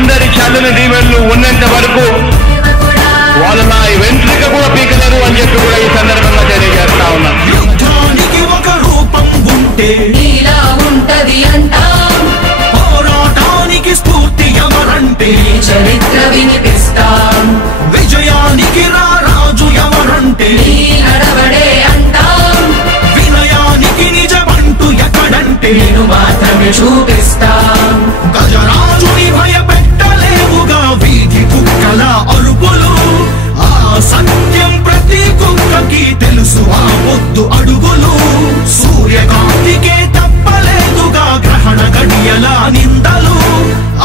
అందరి చల్లని దీవెనలు ఉన్నంత వరకు వాళ్ళు నా వెంట్రుక కూడా పీకలేరు అని చెప్పి కూడా ఈ సందర్భంగా తెలియజేస్తా ఉన్నా. యుద్ధానికి ఒక రూపం ఉంటే నీలా ఉంటది అంటాం, పోరాటానికి స్ఫూర్తి ఎవరంటే చరిత్ర వినిపిస్తాం, విజయానికి రారాజు ఎవరంటే నీ నడవడే అంటాం, వినయానికి నిజమంటూ ఎక్కడంటే నేను మాత్రమే చూపిస్తాం. గజరాజుని భయపెట్టలేవుగా వీధి కుక్కల అరుపులు, ఆ సత్యం ప్రతి కుక్కకి తెలుసు ఆ పొద్దు అడుగులు, సూర్యకాంతికే తప్పలేదుగా గ్రహణ గడియల నిందలు,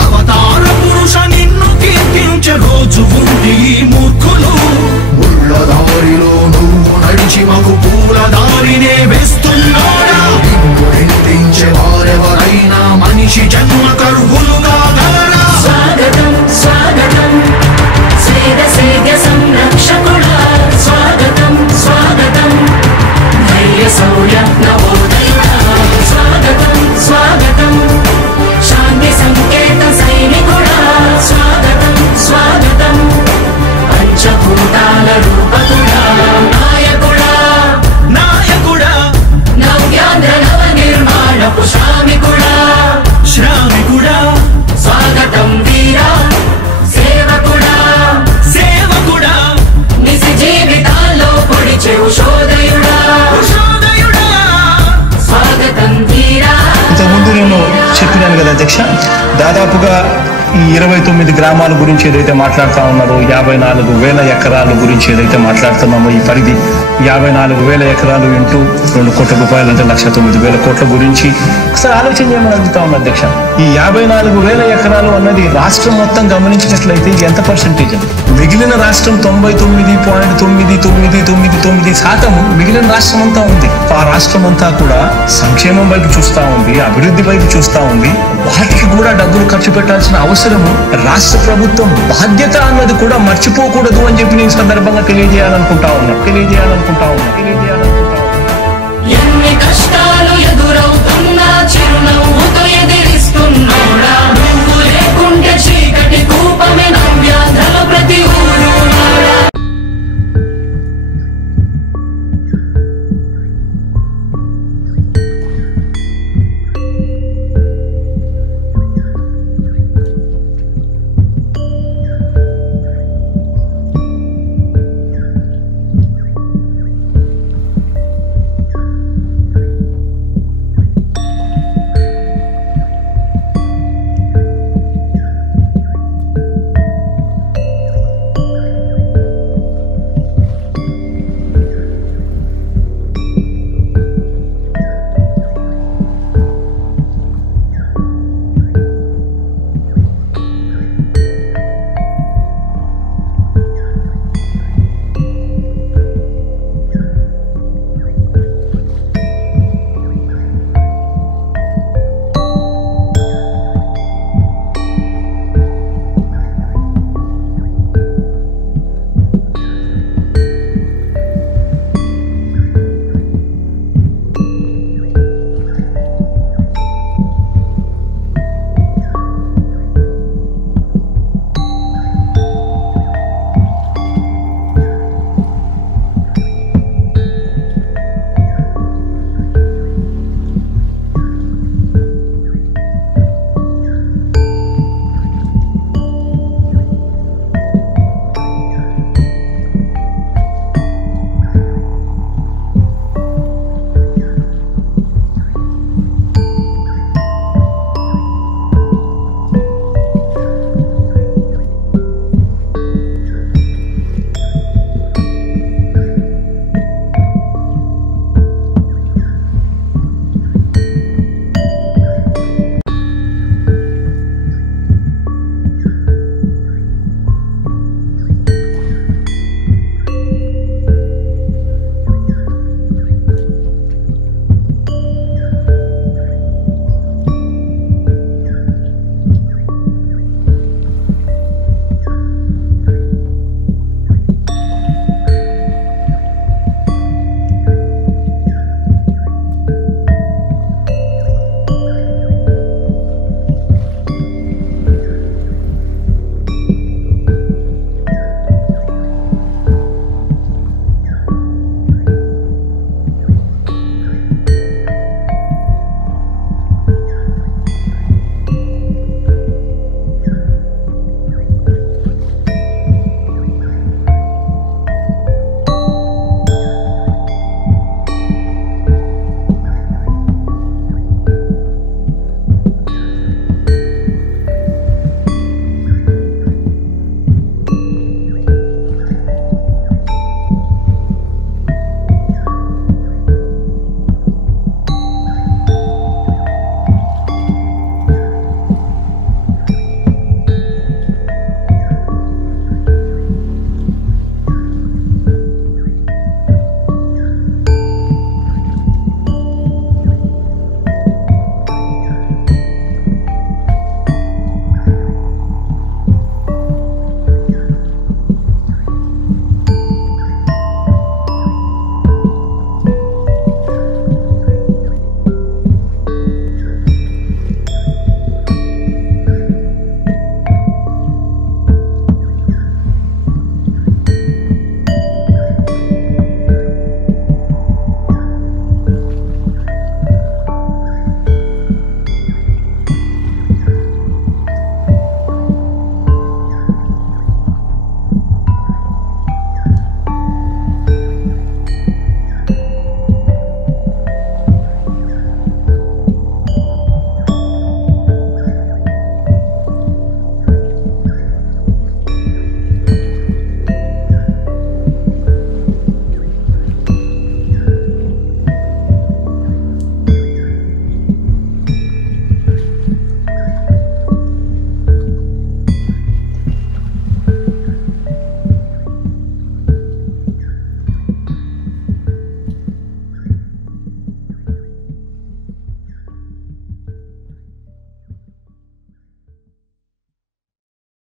అవతార పురుష నిన్ను కీర్తించే రోజు ఉంది ఈ మూర్ఖులు, ముళ్ళదారిలో నువ్వు నడిచి మగు పూల దారినే వేస్తున్నాడా, నిన్ను నిందించే వారెవరైనా మనిషి జన్మ కర్వులుగా గలరా. స్వాగతం స్వాగతం స్వేద సేద్య సంరక్షకుడా, స్వాగతం స్వాగతం ధైర్య శౌర్య నవోదయుడా, స్వాగతం స్వాగతం శాంతి సంకేత సైనికుడా, స్వాగతం స్వాగతం పంచభూతాల రూపకుడా, నాయకుడా నాయకుడా నవ్యాంధ్ర నవ నిర్మాణపు శ్రామికుడా, శ్రామికుడా స్వాగతం వీరా సేవకుడా, సేవకుడా నిజ జీవితాల్లో పొడిచే ఉషోదయుడా, ఉషోదయుడా స్వాగతం వీరా. ఇంతకుముందు నేను చెప్పినాను కదా అధ్యక్ష, దాదాపుగా ఈ 29 గ్రామాల గురించి ఏదైతే మాట్లాడుతూ ఉన్నారో, 54,000 ఎకరాల గురించి ఏదైతే మాట్లాడుతున్నామో, ఈ పరిధి 54,000 ఎకరాలు ఇంటూ 2 కోట్ల రూపాయలు అంటే 1,09,000 కోట్ల గురించి ఒకసారి ఆలోచన చేయమని అడుగుతా ఉన్నా అధ్యక్ష. ఈ 54,000 ఎకరాలు అన్నది రాష్ట్రం మొత్తం గమనించినట్లయితే ఎంత పర్సెంటేజ్ అండి? మిగిలిన రాష్ట్రం 99.999% మిగిలిన రాష్ట్రం అంతా ఉంది. ఆ రాష్ట్రం అంతా కూడా సంక్షేమం వైపు చూస్తా ఉంది, అభివృద్ధి వైపు చూస్తా ఉంది. వాటికి కూడా డబ్బులు ఖర్చు పెట్టాల్సిన అవసరము రాష్ట్ర ప్రభుత్వం బాధ్యత అన్నది కూడా మర్చిపోకూడదు అని చెప్పి నేను సందర్భంగా తెలియజేయాలనుకుంటా ఉన్నా. ఎన్ని కష్టాలు